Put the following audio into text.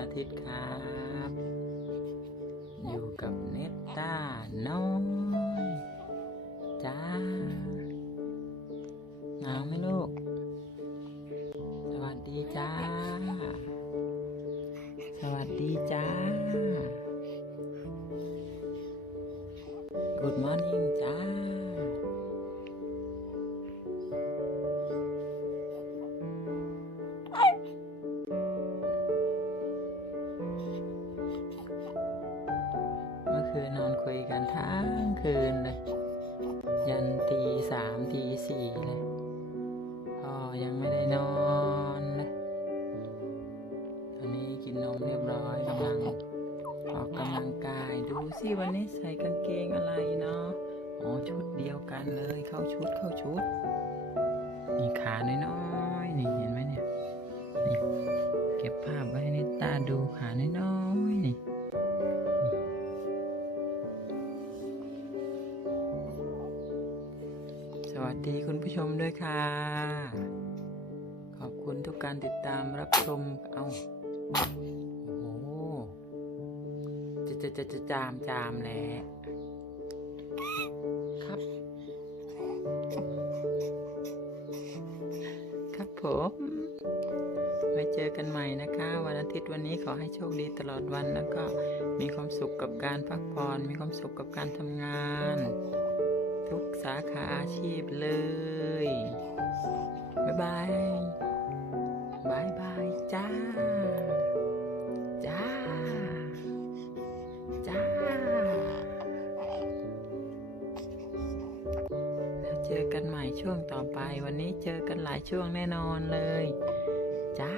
อาทิตย์ครับ อยู่กับเนตตาน้อยจ้าหนาวไหมลูก สวัสดีจ้า สวัสดีจ้า Good morning จ้า คืนนอนคุยกันทั้งคืนเลย ยันตีสามตีสี่เลยพ่อยังไม่ได้นอนเลยตอนนี้กินนมเรียบร้อยกำลังออกกำลังกายดูสิวันนี้ใส่กางเกงอะไรเนาะอ๋อชุดเดียวกันเลยเข้าชุดเข้าชุดนี่ขาน้อยๆนี่เห็นไหมเนี่ยนี่เก็บภาพไว้ให้นิตาดูขาน้อย สวัสดีคุณผู้ชมด้วยค่ะ ขอบคุณทุกการติดตามรับชม เอาโอ้โหจะจะจะจะจามจามแล้วครับ ครับผมไว้เจอกันใหม่นะคะ วันอาทิตย์วันนี้ขอให้โชคดีตลอดวันแล้วก็มีความสุขกับการพักผ่อนมีความสุขกับการทำงาน ทุกสาขาอาชีพเลย บ๊ายบายบายบายจ้า จ้า จ้า แล้วเจอกันใหม่ช่วงต่อไป วันนี้เจอกันหลายช่วงแน่นอนเลย จ้า